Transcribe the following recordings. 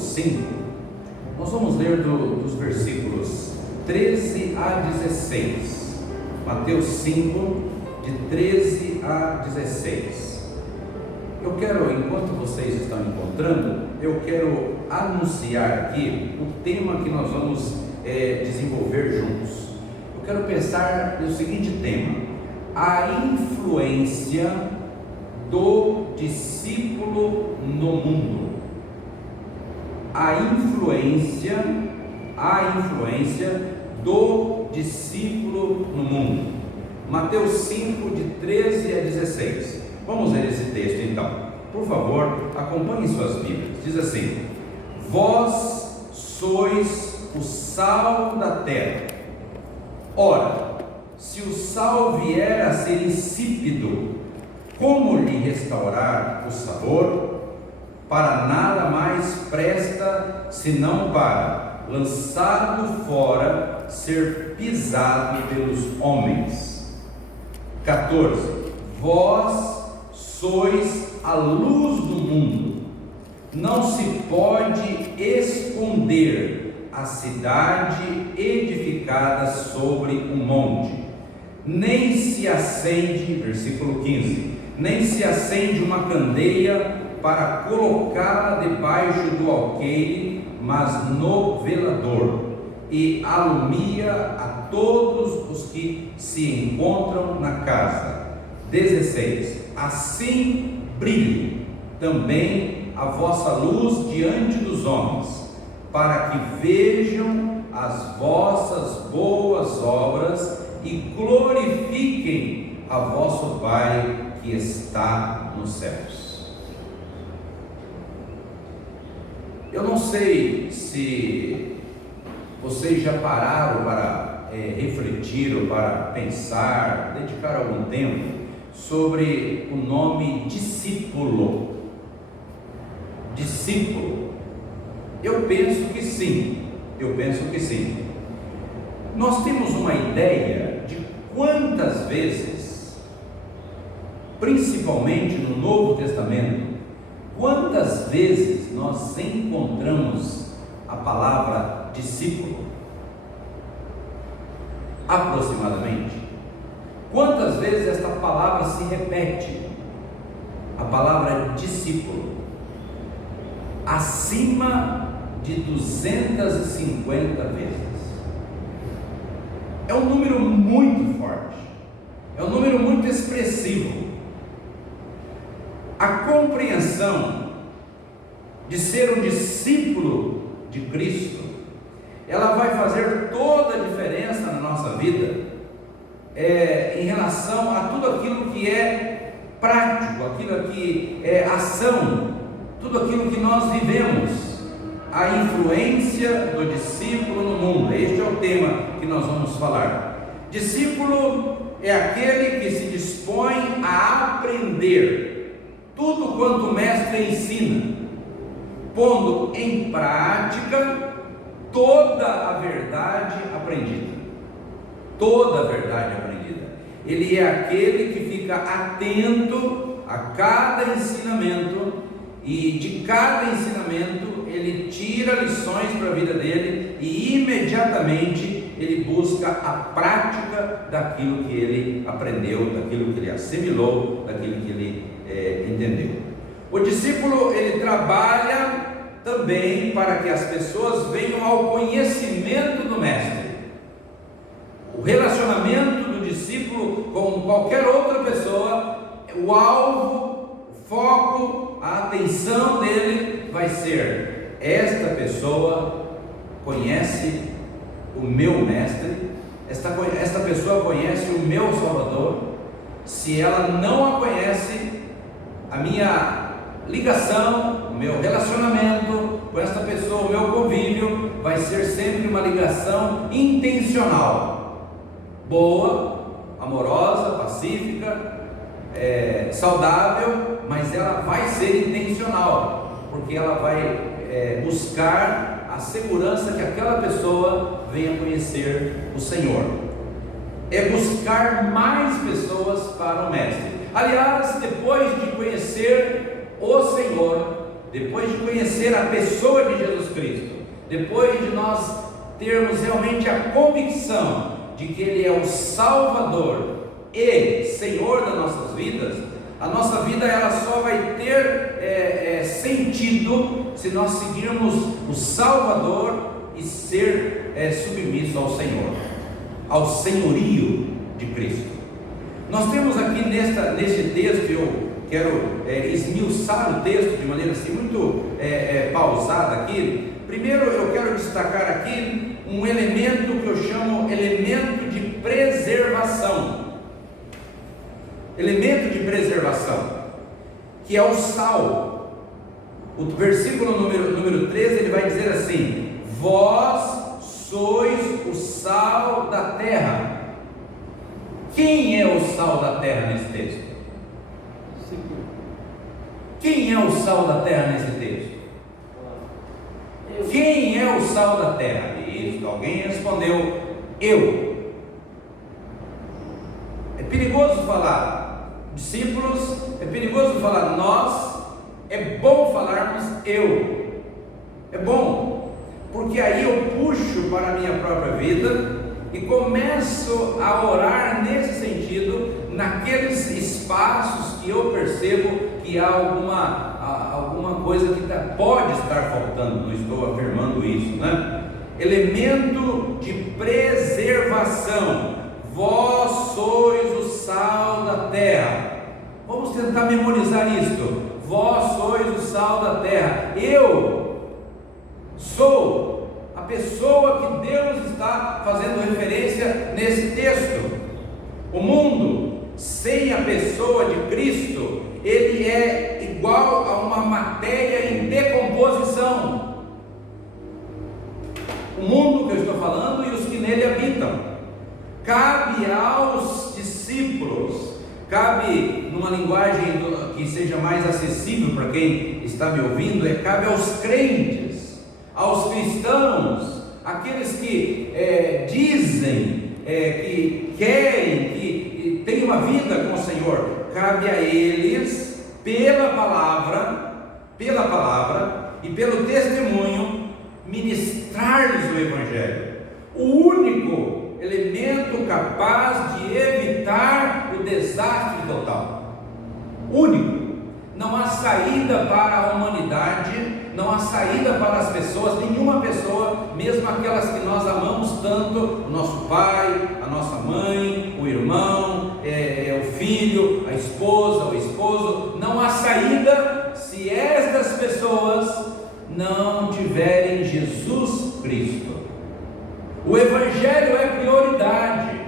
5, nós vamos ler dos versículos 13 a 16. Mateus 5, de 13 a 16. Eu quero, enquanto vocês estão encontrando, eu quero anunciar aqui o tema que nós vamos desenvolver juntos. Eu quero pensar no seguinte tema: a influência do discípulo no mundo. A influência do discípulo no mundo. Mateus 5, de 13 a 16. Vamos ler esse texto então. Por favor, acompanhem suas Bíblias. Diz assim: vós sois o sal da terra. Ora, se o sal vier a ser insípido, como lhe restaurar o sabor? Para nada mais presta, senão para, lançado fora, ser pisado pelos homens. 14. Vós sois a luz do mundo. Não se pode esconder a cidade edificada sobre um monte, nem se acende, versículo 15, nem se acende uma candeia para colocá-la debaixo do alqueire, mas no velador, e alumia a todos os que se encontram na casa. 16. Assim brilhe também a vossa luz diante dos homens, para que vejam as vossas boas obras e glorifiquem a vosso Pai que está nos céus. Eu não sei se vocês já pararam para refletir ou para pensar, dedicar algum tempo sobre o nome discípulo. Discípulo. Eu penso que sim. Nós temos uma ideia de quantas vezes, principalmente no Novo Testamento, quantas vezes nós encontramos a palavra discípulo? Aproximadamente. Quantas vezes esta palavra se repete? A palavra discípulo. Acima de 250 vezes. É um número muito forte. É um número muito expressivo. A compreensão de ser um discípulo de Cristo, ela vai fazer toda a diferença na nossa vida, em relação a tudo aquilo que é prático, aquilo que é ação, tudo aquilo que nós vivemos. A influência do discípulo no mundo. Este é o tema que nós vamos falar. Discípulo é aquele que se dispõe a aprender tudo quanto o mestre ensina, pondo em prática toda a verdade aprendida. Toda a verdade aprendida. Ele é aquele que fica atento a cada ensinamento, e de cada ensinamento ele tira lições para a vida dele, e imediatamente ele busca a prática daquilo que ele aprendeu, daquilo que ele assimilou, daquilo que ele entendeu. O discípulo, ele trabalha também para que as pessoas venham ao conhecimento do mestre. O relacionamento do discípulo com qualquer outra pessoa, o alvo, o foco, a atenção dele vai ser: esta pessoa conhece o meu mestre, esta pessoa conhece o meu Salvador. Se ela não a conhece, a minha ligação, o meu relacionamento com esta pessoa, o meu convívio, vai ser sempre uma ligação intencional, boa, amorosa, pacífica, saudável, mas ela vai ser intencional, porque ela vai buscar a segurança que aquela pessoa venha conhecer o Senhor. É buscar mais pessoas para o mestre. Aliás, depois de conhecer o Senhor, depois de conhecer a pessoa de Jesus Cristo, depois de nós termos realmente a convicção de que Ele é o Salvador e Senhor das nossas vidas, a nossa vida ela só vai ter sentido se nós seguirmos o Salvador e ser submisso ao Senhor, ao senhorio de Cristo. Nós temos aqui neste texto, eu quero esmiuçar o texto de maneira assim muito pausada aqui. Primeiro eu quero destacar aqui um elemento que eu chamo elemento de preservação. Elemento de preservação, que é o sal. O versículo número 13, ele vai dizer assim: vós sois o sal da terra. Quem é o sal da terra nesse texto? Quem é o sal da terra nesse texto? Quem é o sal da terra? Isso, alguém respondeu: eu. É perigoso falar discípulos, é perigoso falar nós, é bom falarmos eu. É bom, porque aí eu puxo para a minha própria vida e começo a orar nesse sentido, naqueles espaços que eu percebo que há alguma coisa que pode estar faltando. Não estou afirmando isso, né? Elemento de preservação. Vós sois o sal da terra. Vamos tentar memorizar isto. Vós sois o sal da terra. Eu sou a pessoa que Deus está fazendo referência nesse texto. O mundo sem a pessoa de Cristo, ele é igual a uma matéria em decomposição. O mundo que eu estou falando e os que nele habitam. Cabe aos discípulos, cabe numa linguagem que seja mais acessível para quem está me ouvindo, cabe aos crentes, aos cristãos, aqueles que dizem que querem, que têm uma vida com o Senhor. Cabe a eles, pela palavra e pelo testemunho, ministrar-lhes o Evangelho. O único elemento capaz de evitar o desastre total. Único. Não há saída para a humanidade, não há saída para as pessoas, nenhuma pessoa, mesmo aquelas que nós amamos tanto, o nosso pai, a nossa mãe, o irmão, o filho, a esposa, o esposo. Não há saída se estas pessoas não tiverem Jesus Cristo. O Evangelho é prioridade.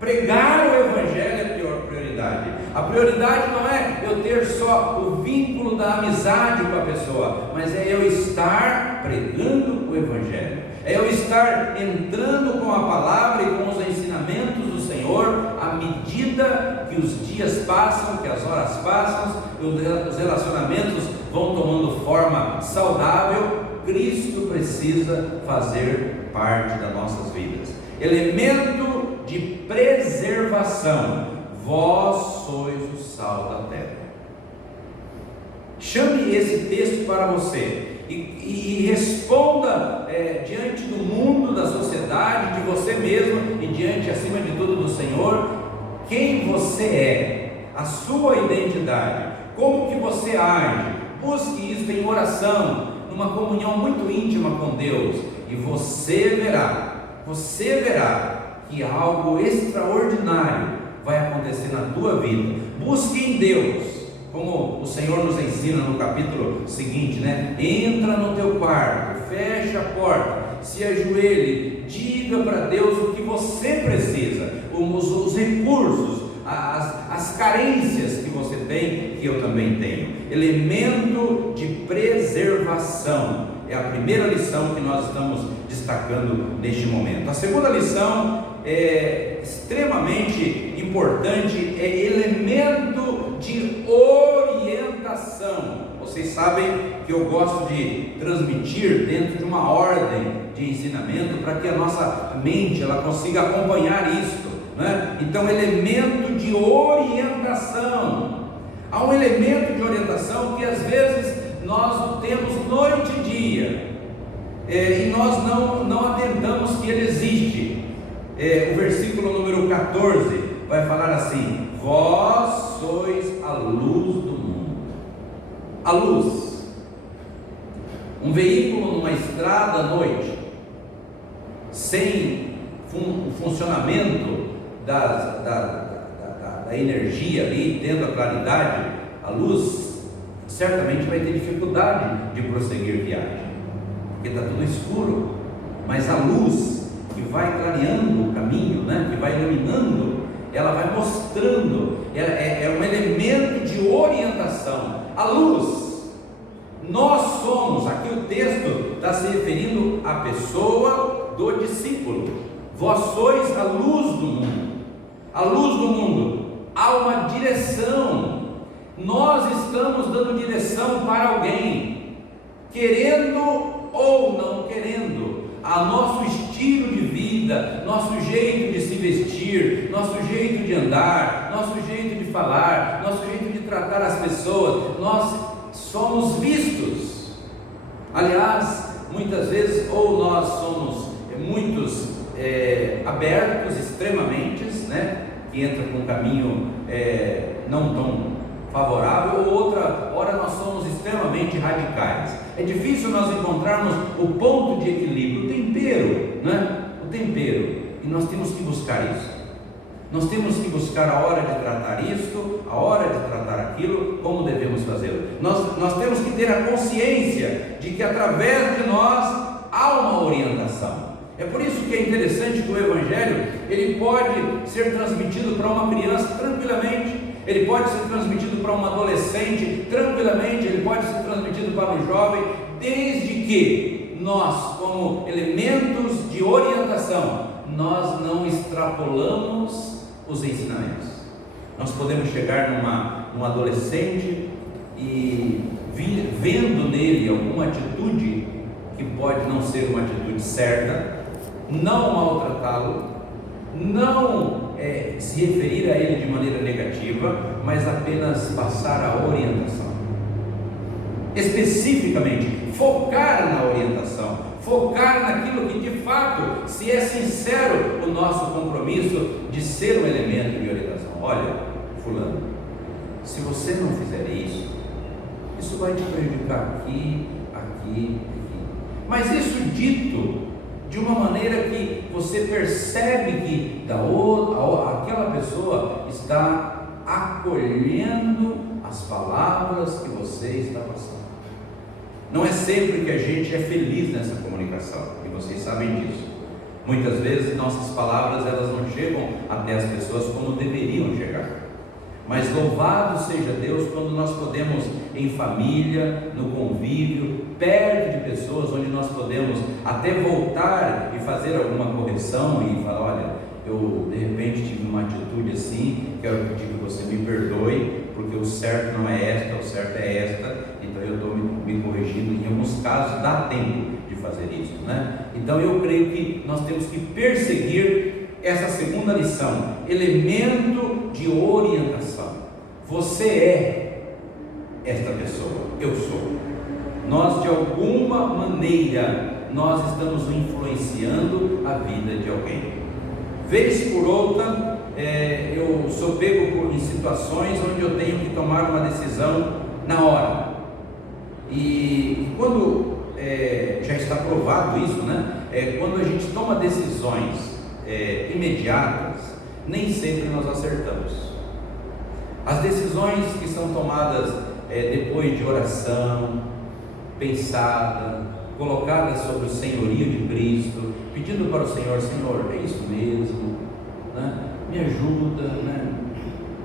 Pregar o Evangelho é prioridade. A prioridade não é eu ter só o vínculo da amizade com a pessoa, mas é eu estar pregando o Evangelho, é eu estar entrando com a palavra e com os ensinamentos do Senhor à medida que os dias passam, que as horas passam, os relacionamentos vão tomando forma saudável. Cristo precisa fazer parte das nossas vidas. Elemento de preservação. Vós sois o sal da terra. Chame esse texto para você e responda diante do mundo, da sociedade, de você mesmo e diante, acima de tudo, do Senhor, quem você é, a sua identidade, como que você age. Busque isso em oração, numa comunhão muito íntima com Deus, e você verá que algo extraordinário vai acontecer na tua vida. Busque em Deus, como o Senhor nos ensina no capítulo seguinte, né? Entra no teu quarto, fecha a porta, se ajoelhe, diga para Deus o que você precisa, os recursos, as carências que você tem, que eu também tenho. Elemento de preservação é a primeira lição que nós estamos destacando neste momento. A segunda lição é extremamente importante, é elemento de orientação. Vocês sabem que eu gosto de transmitir dentro de uma ordem de ensinamento para que a nossa mente ela consiga acompanhar isso, né? Então, elemento de orientação. Há um elemento de orientação que às vezes nós o temos noite e dia, e nós não atentamos que ele existe. O versículo número 14 vai falar assim: vós sois a luz do mundo. A luz, um veículo numa estrada à noite, sem o funcionamento da energia ali, tendo a claridade, a luz certamente vai ter dificuldade de prosseguir viagem, porque está tudo escuro. Mas a luz que vai clareando o caminho, que vai iluminando, ela vai mostrando, é um elemento de orientação. A luz, nós somos, aqui o texto está se referindo à pessoa do discípulo. Vós sois a luz do mundo. A luz do mundo, há uma direção. Nós estamos dando direção para alguém, querendo ou não querendo. A nosso estilo de vida, nosso jeito de se vestir, nosso jeito de andar, nosso jeito de falar, nosso jeito de tratar as pessoas, nós somos vistos. Aliás, muitas vezes, ou nós somos muitos abertos, extremamente, que entram com um caminho não tão favorável, ou outra hora nós somos extremamente radicais. É difícil nós encontrarmos o ponto de equilíbrio, o tempero, o tempero, e nós temos que buscar isso. Nós temos que buscar a hora de tratar isto, a hora de tratar aquilo, como devemos fazê-lo. Nós temos que ter a consciência de que através de nós há uma orientação. É por isso que é interessante que o Evangelho, ele pode ser transmitido para uma criança tranquilamente, ele pode ser transmitido para um adolescente tranquilamente, ele pode ser transmitido para um jovem, desde que nós, como elementos de orientação, nós não extrapolamos os ensinamentos. Nós podemos chegar num adolescente e vendo nele alguma atitude que pode não ser uma atitude certa, não maltratá-lo, não se referir a ele de maneira negativa, mas apenas passar a orientação. Especificamente, focar na orientação, focar naquilo que de fato, se é sincero o nosso compromisso de ser um elemento de orientação. Olha, fulano, se você não fizer isso, isso vai te prejudicar aqui, aqui, aqui. Mas isso dito de uma maneira que você percebe que aquela pessoa está acolhendo as palavras que você está passando. Não é sempre que a gente é feliz nessa comunicação, e vocês sabem disso. Muitas vezes nossas palavras elas não chegam até as pessoas como deveriam chegar. Mas louvado seja Deus quando nós podemos, em família, no convívio, perto de pessoas, onde nós podemos até voltar e fazer alguma correção e falar: olha, eu de repente tive uma atitude assim, quero pedir que você me perdoe, porque o certo não é esta, o certo é esta, então eu estou me corrigindo. Em alguns casos dá tempo de fazer isso, Então eu creio que nós temos que perseguir essa segunda lição, elemento de orientação. Você é esta pessoa, eu sou. Nós de alguma maneira, nós estamos influenciando a vida de alguém. Vez por outra, eu sou pego em situações onde eu tenho que tomar uma decisão na hora. E quando já está provado isso, quando a gente toma decisões imediatas, nem sempre nós acertamos. As decisões que são tomadas depois de oração, pensada, colocada sobre o senhorio de Cristo, pedindo para o Senhor: Senhor, é isso mesmo, me ajuda,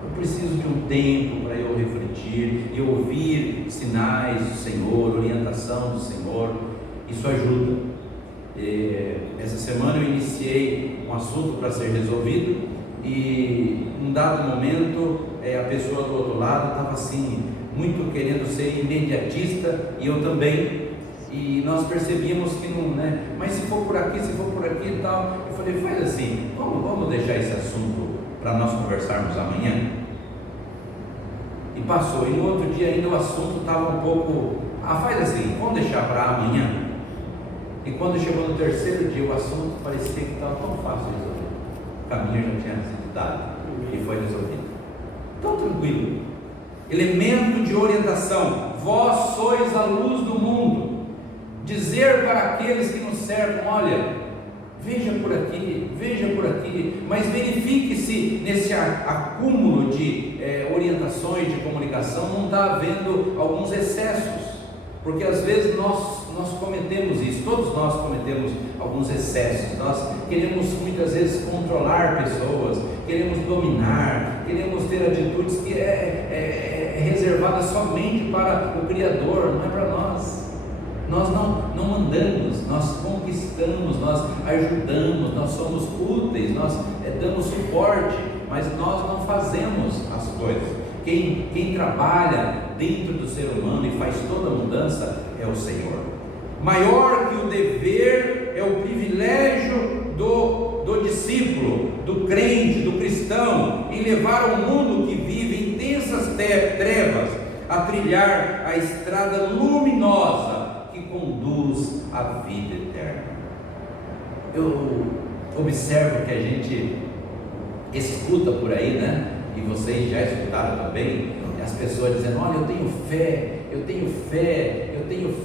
eu preciso de um tempo para eu refletir e ouvir sinais do Senhor, orientação do Senhor. Isso ajuda. Essa semana eu iniciei um assunto para ser resolvido e num dado momento a pessoa do outro lado estava assim, muito querendo ser imediatista, e eu também, e nós percebíamos que não, mas se for por aqui e tal, eu falei: faz assim, vamos deixar esse assunto para nós conversarmos amanhã. E passou, e no outro dia ainda o assunto estava um pouco faz assim, vamos deixar para amanhã. E quando chegou no terceiro dia, o assunto parecia que estava tão fácil de resolver. O caminho já tinha sido dado e foi resolvido. Tão tranquilo. Elemento de orientação: vós sois a luz do mundo. Dizer para aqueles que nos cercam: olha, veja por aqui, mas verifique se nesse acúmulo de orientações de comunicação não está havendo alguns excessos, porque às vezes nós cometemos isso, todos nós cometemos alguns excessos. Nós queremos muitas vezes controlar pessoas, queremos dominar, queremos ter atitudes que é reservada somente para o Criador, não é para nós. Nós não mandamos, nós conquistamos, nós ajudamos, nós somos úteis, nós damos suporte, mas nós não fazemos as coisas. Quem trabalha dentro do ser humano e faz toda a mudança é o Senhor. Maior que o dever é o privilégio do discípulo, do crente, do cristão, em levar o mundo que vive intensas trevas a trilhar a estrada luminosa que conduz à vida eterna. Eu observo que a gente escuta por aí, né? E vocês já escutaram também, as pessoas dizendo: olha, eu tenho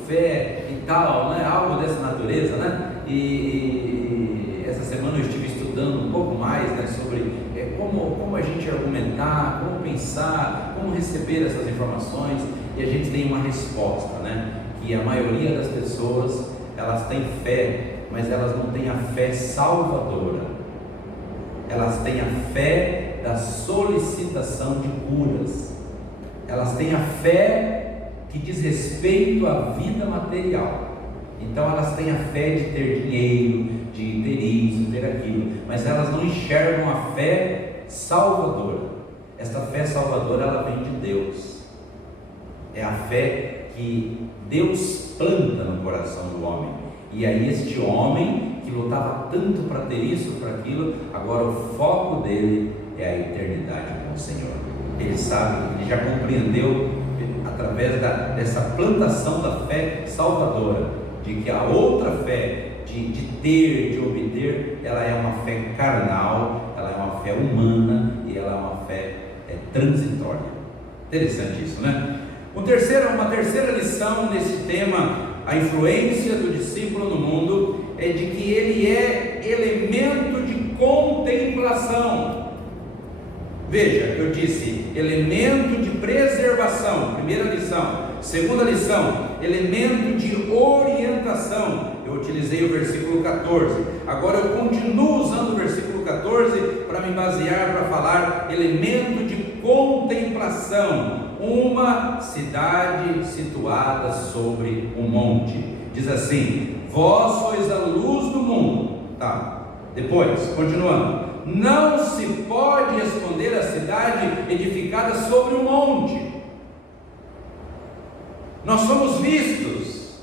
fé e tal, né? Algo dessa natureza, né? E essa semana eu estive estudando um pouco mais, né, sobre como a gente argumentar, como pensar, como receber essas informações, e a gente tem uma resposta, né? Que a maioria das pessoas, elas têm fé, mas elas não têm a fé salvadora. Elas têm a fé da solicitação de curas. Elas têm a fé que diz respeito à vida material. Então elas têm a fé de ter dinheiro, de ter isso, ter aquilo, mas elas não enxergam a fé salvadora. Esta fé salvadora, ela vem de Deus. É a fé que Deus planta no coração do homem. E aí este homem que lutava tanto para ter isso, para aquilo, agora o foco dele é a eternidade com o Senhor. Ele sabe, ele já compreendeu através dessa plantação da fé salvadora, de que a outra fé de ter, de obter, ela é uma fé carnal, ela é uma fé humana e ela é uma fé transitória. Interessante isso, né? Uma terceira lição nesse tema, a influência do discípulo no mundo, é de que ele é elemento de contemplação. Veja, eu disse elemento de preservação, primeira lição. Segunda lição, elemento de orientação. Eu utilizei o versículo 14. Agora eu continuo usando o versículo 14 para me basear, para falar elemento de contemplação. Uma cidade situada sobre um monte. Diz assim: vós sois a luz do mundo. Tá. Depois, continuando. Não se pode esconder a cidade edificada sobre um monte. Nós somos vistos.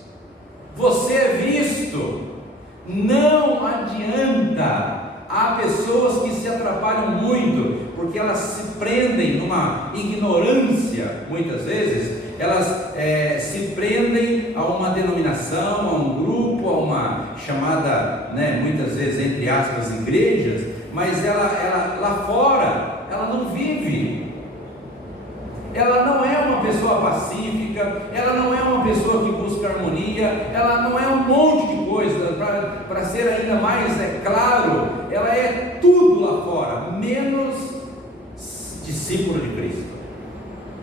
Você é visto. Não adianta. Há pessoas que se atrapalham muito, porque elas se prendem numa ignorância, muitas vezes, elas se prendem a uma denominação, a um grupo, a uma chamada, né, muitas vezes, entre aspas, igrejas, mas ela lá fora, ela não vive. Ela não é uma pessoa pacífica, ela não é uma pessoa que busca harmonia, ela não é um monte de coisa, para ser ainda mais claro, ela é tudo lá fora, menos discípulo de Cristo.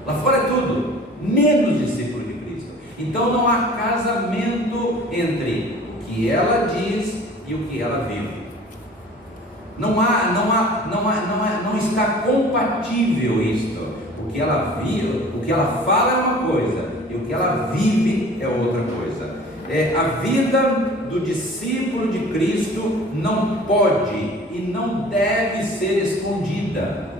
Lá fora é tudo, menos discípulo de Cristo. Então não há casamento entre o que ela diz e o que ela vive. Não está compatível isto. O que ela vive, o que ela fala é uma coisa, e o que ela vive é outra coisa. A vida do discípulo de Cristo não pode e não deve ser escondida.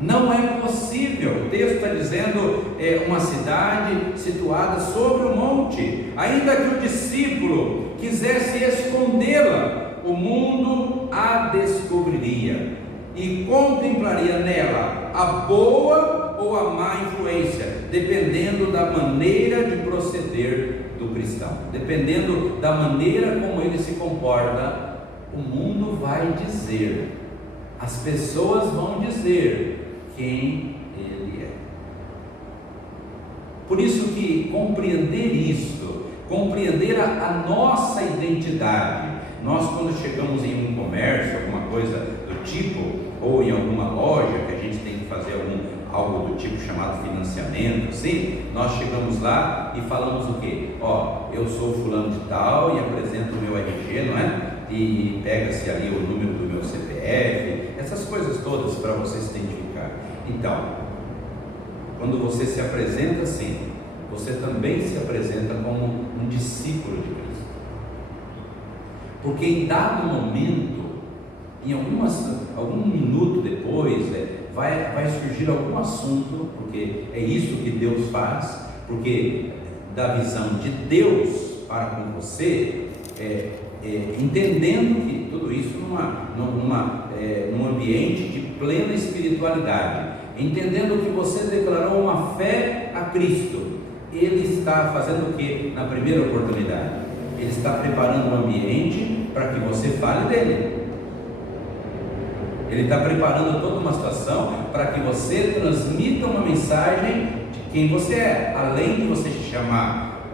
Não é possível. O texto está dizendo uma cidade situada sobre um monte. Ainda que o discípulo quisesse escondê-la, o mundo a descobriria e contemplaria nela a boa ou a má influência, dependendo da maneira de proceder do cristão, dependendo da maneira como ele se comporta. O mundo vai dizer, as pessoas vão dizer quem ele é. Por isso que compreender isto, compreender a nossa identidade, nós quando chegamos em um comércio, alguma coisa do tipo, ou em alguma loja que a gente tem que fazer algo do tipo chamado financiamento, sim, nós chegamos lá e falamos o quê? Eu sou fulano de tal e apresento o meu RG, não é? E pega-se ali o número do meu CPF, essas coisas todas para você se identificar. Então, quando você se apresenta assim, você também se apresenta como um discípulo de Cristo. Porque em dado momento, em algum minuto depois, vai surgir algum assunto, porque é isso que Deus faz, porque da visão de Deus para com você, entendendo que tudo isso num ambiente de plena espiritualidade, entendendo que você declarou uma fé a Cristo, Ele está fazendo o que na primeira oportunidade? Ele está preparando um ambiente para que você fale dele. Ele está preparando toda uma situação para que você transmita uma mensagem de quem você é, além de você se chamar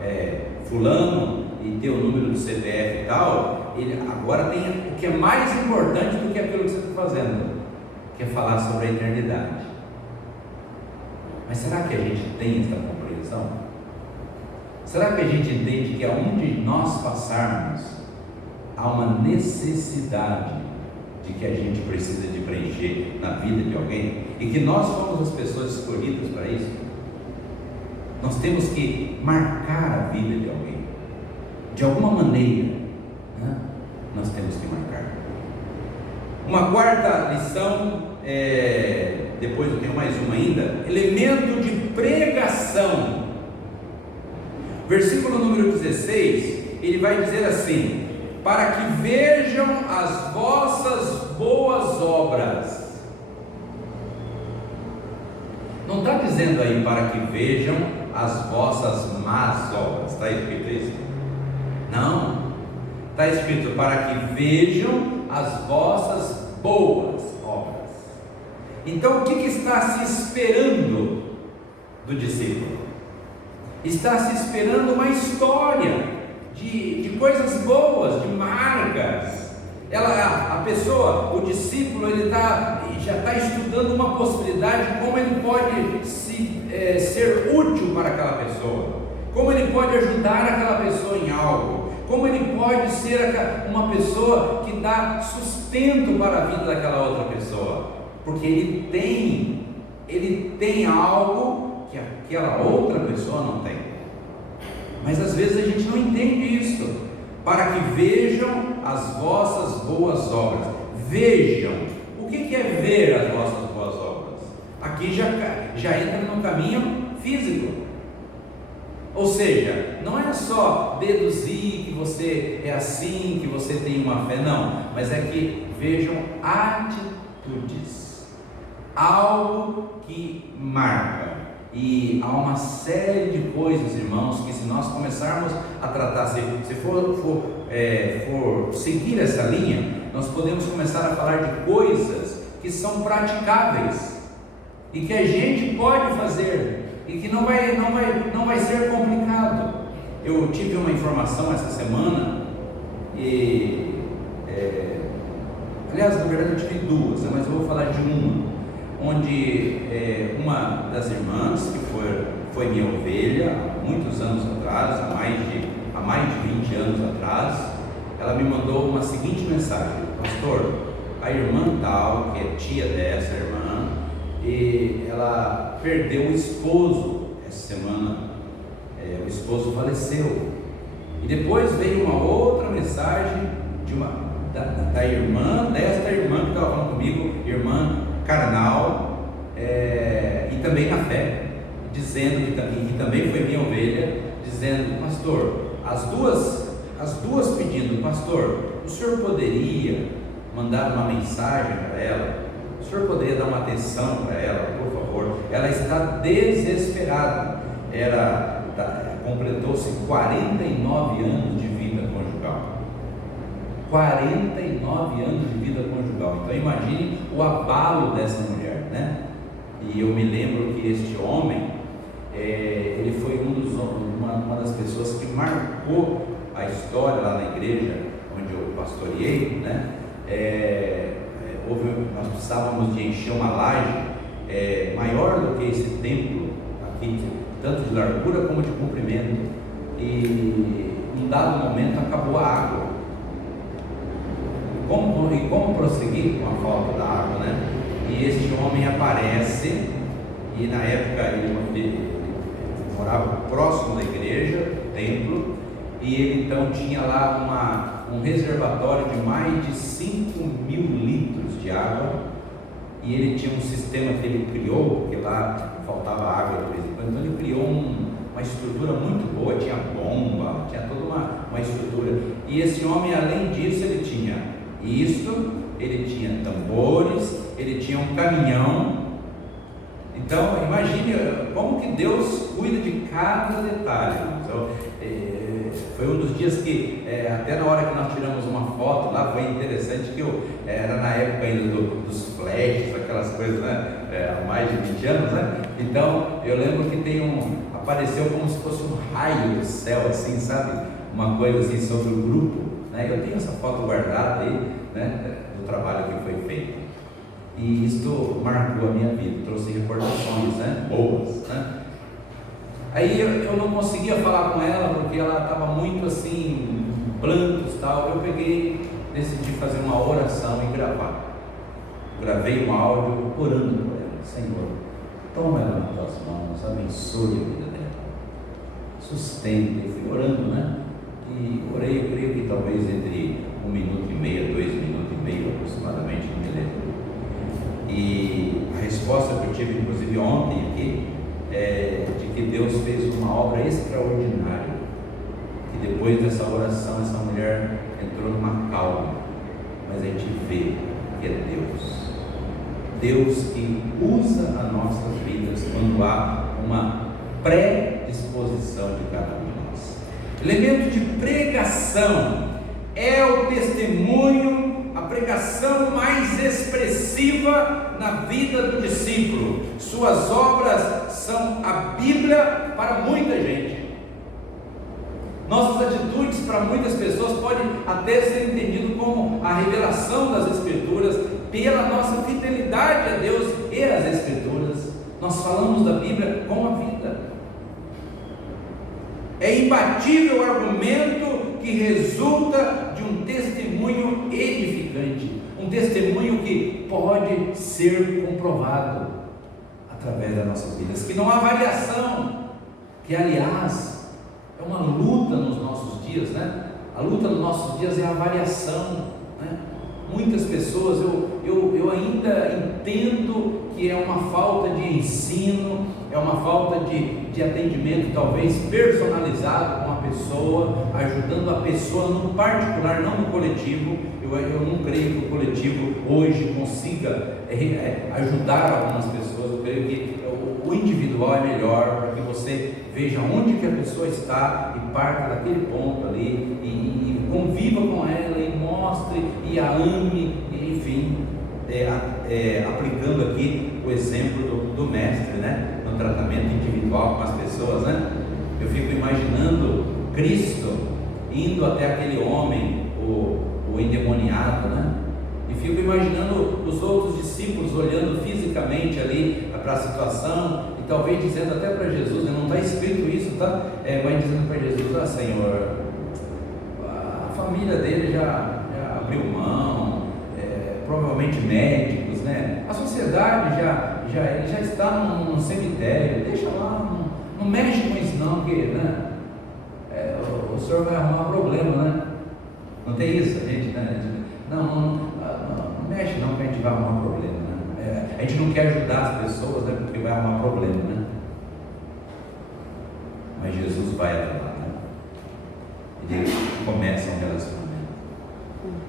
fulano e ter o número do CPF e tal. Ele agora tem o que é mais importante do que aquilo que você está fazendo, que é falar sobre a eternidade. Mas será que a gente tem essa compreensão? Será que a gente entende que aonde nós passarmos há uma necessidade de que a gente precisa de preencher na vida de alguém, e que nós somos as pessoas escolhidas para isso? Nós temos que marcar a vida de alguém, de alguma maneira, né? Nós temos que marcar. Uma quarta lição, depois eu tenho mais uma ainda, elemento de pregação. Versículo número 16, ele vai dizer assim: para que vejam as vossas boas obras. Não está dizendo aí para que vejam as vossas más obras, está escrito isso? Não, está escrito para que vejam as vossas boas obras. Então o que está se esperando do discípulo? Está se esperando uma história de coisas boas, de marcas. A pessoa, o discípulo, ele já está estudando uma possibilidade de como ele pode ser útil para aquela pessoa, como ele pode ajudar aquela pessoa em algo, como ele pode ser uma pessoa que dá sustento para a vida daquela outra pessoa, porque ele tem algo que aquela outra pessoa não tem. Mas às vezes a gente não entende isso. Para que vejam as vossas boas obras. Vejam. O que é ver as vossas boas obras? Aqui já entra no caminho físico. Ou seja, não é só deduzir que você é assim, que você tem uma fé, não. Mas é que vejam atitudes. Algo que marca. E há uma série de coisas, irmãos, que se nós começarmos a tratar, se for seguir essa linha, nós podemos começar a falar de coisas que são praticáveis e que a gente pode fazer e que não vai ser complicado. Eu tive uma informação essa semana e, aliás, na verdade eu tive duas, mas eu vou falar de uma. Onde uma das irmãs, que foi minha ovelha há muitos anos atrás, há mais de 20 anos atrás, ela me mandou uma seguinte mensagem: pastor, a irmã tal, que é tia dessa irmã, e ela perdeu o esposo essa semana, o esposo faleceu. E depois veio uma outra mensagem desta irmã que estava falando comigo, irmã carnal, e também na fé, dizendo que também foi minha ovelha, dizendo: pastor, as duas pedindo: pastor, o senhor poderia mandar uma mensagem para ela, o senhor poderia dar uma atenção para ela, por favor? Ela está desesperada. Completou-se 49 anos de vida conjugal. 49 anos de vida conjugal. Então imagine o abalo dessa mulher, né? E eu me lembro que este homem, ele foi uma das pessoas que marcou a história lá na igreja onde eu pastoreei, né? Nós precisávamos de encher uma laje maior do que esse templo aqui, tanto de largura como de comprimento, e em um dado momento acabou a água. E como prosseguir com a falta da água, né? E este homem aparece, e na época ele morava próximo da igreja, do templo, e ele então tinha lá um reservatório de mais de 5.000 litros de água, e ele tinha um sistema que ele criou, porque lá faltava água de vez em quando, então ele criou uma estrutura muito boa, tinha bomba, tinha toda uma estrutura, e esse homem, além disso, ele tinha ele tinha tambores, ele tinha um caminhão. Então imagine como que Deus cuida de cada detalhe. Então, foi um dos dias que até na hora que nós tiramos uma foto lá, foi interessante que era na época ainda dos flashes, aquelas coisas, né? Há mais de 20 anos, né? Então eu lembro que apareceu como se fosse um raio do céu, assim, sabe? Uma coisa assim sobre o grupo, né? Eu tenho essa foto guardada aí, né? Do trabalho que foi feito, e isto marcou a minha vida, trouxe recordações, né? Boas, né? Aí eu não conseguia falar com ela porque ela estava muito assim, prantos e tal. Eu decidi fazer uma oração e gravar. Gravei um áudio orando por ela. Senhor, toma ela nas tuas mãos, abençoe a vida dela, sustente. Eu fui orando, né? E orei, eu creio que talvez entre 1 minuto e meio, 2 minutos e meio aproximadamente, não me lembro. E a resposta que eu tive, inclusive ontem aqui, de que Deus fez uma obra extraordinária, que depois dessa oração essa mulher entrou numa calma, mas a gente vê que é Deus que usa as nossas vidas quando há uma predisposição de cada um de nós. Elemento de pregação é o testemunho, a pregação mais expressiva na vida do discípulo. Suas obras são a Bíblia para muita gente. Nossas atitudes para muitas pessoas podem até ser entendido como a revelação das Escrituras, pela nossa fidelidade a Deus e às Escrituras. Nós falamos da Bíblia com a vida. É imbatível o argumento que resulta de um testemunho edificante, um testemunho que pode ser comprovado através das nossas vidas, que não há variação, que aliás é uma luta nos nossos dias, né? A luta nos nossos dias é a variação, né? Muitas pessoas, eu ainda entendo que é uma falta de ensino, é uma falta de atendimento talvez personalizado com a pessoa, ajudando a pessoa no particular, não no coletivo. Eu não creio que o coletivo hoje consiga ajudar algumas pessoas. Eu creio que o individual é melhor, para que você veja onde que a pessoa está e parta daquele ponto ali e conviva com ela e mostre e a ame, enfim, aplicando aqui o exemplo do mestre, né? No tratamento individual com as pessoas, né? Eu fico imaginando Cristo indo até aquele homem, o endemoniado, né? E fico imaginando os outros discípulos olhando fisicamente ali para a situação e talvez dizendo até para Jesus, não está escrito isso, tá? Mas dizendo para Jesus: Senhor, a família dele já abriu mão, provavelmente médicos, né? A sociedade ele já está num cemitério, deixa lá, não mexe com isso não, porque, né? O senhor vai arrumar problema, né? Não tem isso, a gente, né? Não mexe não, que a gente vai arrumar problema, né? A gente não quer ajudar as pessoas, né? Porque vai arrumar problema, né? Mas Jesus vai até lá, né? E ele começa um relacionamento,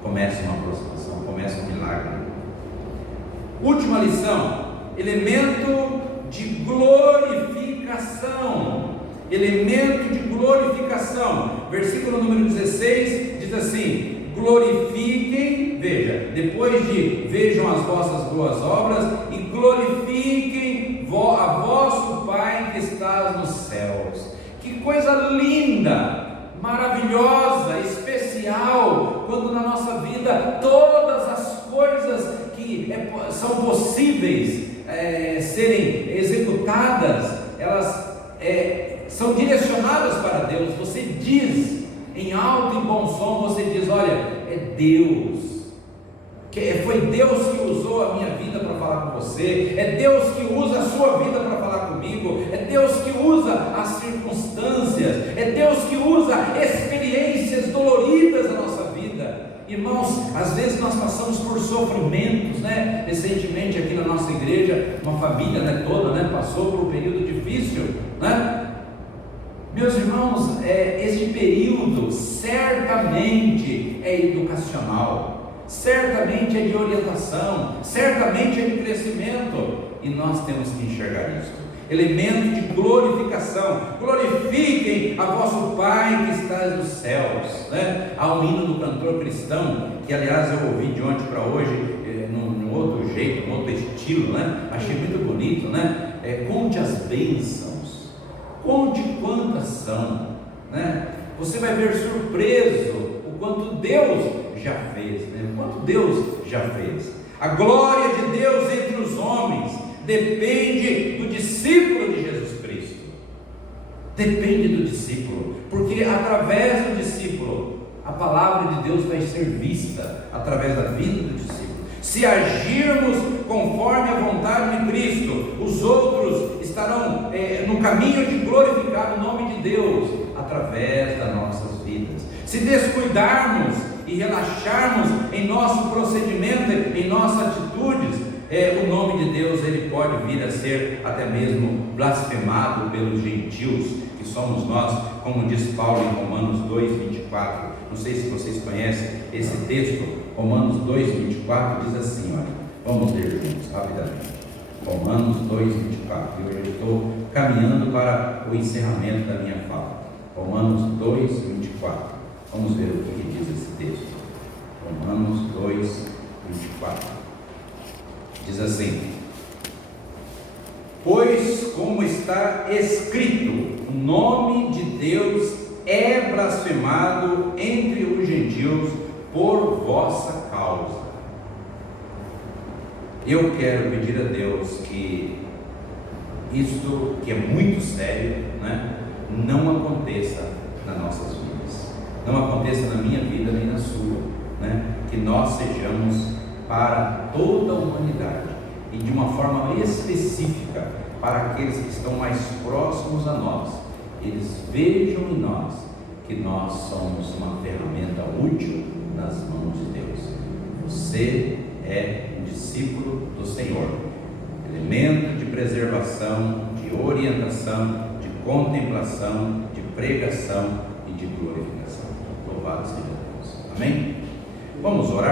começa uma aproximação, começa um milagre. Última lição: elemento de glorificação. Elemento de glorificação. Versículo número 16 diz assim: glorifiquem, veja, depois de vejam as vossas boas obras, e glorifiquem a vosso Pai que está nos céus. Que coisa linda, maravilhosa, especial, quando na nossa vida todas as coisas que são possíveis serem executadas, elas são direcionadas para Deus. Você diz em alto e bom som, você diz: olha, é Deus, foi Deus que usou a minha vida para falar com você, é Deus que usa a sua vida para falar comigo, é Deus que usa as circunstâncias, é Deus que usa experiências doloridas na nossa vida. Irmãos, às vezes nós passamos por sofrimentos, né? Recentemente aqui na nossa igreja, uma família, né, toda, né, passou por um período difícil, né? Meus irmãos, este período certamente é educacional, certamente é de orientação, certamente é de crescimento, e nós temos que enxergar isso. Elemento de glorificação: glorifiquem a vosso Pai que está nos céus, né? Há um hino do cantor cristão, que aliás eu ouvi de ontem para hoje, num outro jeito, num outro estilo, né? Achei muito bonito, né? Conte as bênçãos, conte quantas são, né? Você vai ver surpreso o quanto Deus já fez, né? O quanto Deus já fez. A glória de Deus entre os homens depende do discípulo de Jesus Cristo. Depende do discípulo, porque através do discípulo a palavra de Deus vai ser vista, através da vida do discípulo. Se agirmos conforme a vontade de Cristo, os outros estarão no caminho de glorificar o nome de Deus através das nossas vidas. Se descuidarmos e relaxarmos em nosso procedimento, em nossas atitudes, o nome de Deus ele pode vir a ser até mesmo blasfemado pelos gentios, que somos nós, como diz Paulo em Romanos 2:24. Não sei se vocês conhecem esse texto. Romanos 2:24 diz assim, olha, vamos ler juntos rapidamente. Romanos 2:24. Eu estou caminhando para o encerramento da minha fala. Romanos 2:24. Vamos ver o que diz esse texto. Romanos 2:24. Diz assim: pois como está escrito, o nome de Deus é blasfemado entre os gentios por vossa causa. Eu quero pedir a Deus que isto, que é muito sério, né, não aconteça nas nossas vidas, não aconteça na minha vida nem na sua, né, que nós sejamos para toda a humanidade e de uma forma específica para aqueles que estão mais próximos a nós, eles vejam em nós que nós somos uma ferramenta útil nas mãos de Deus. Você é um discípulo do Senhor, elemento de preservação, de orientação, de contemplação, de pregação e de glorificação. Louvado seja Deus. Amém? Vamos orar.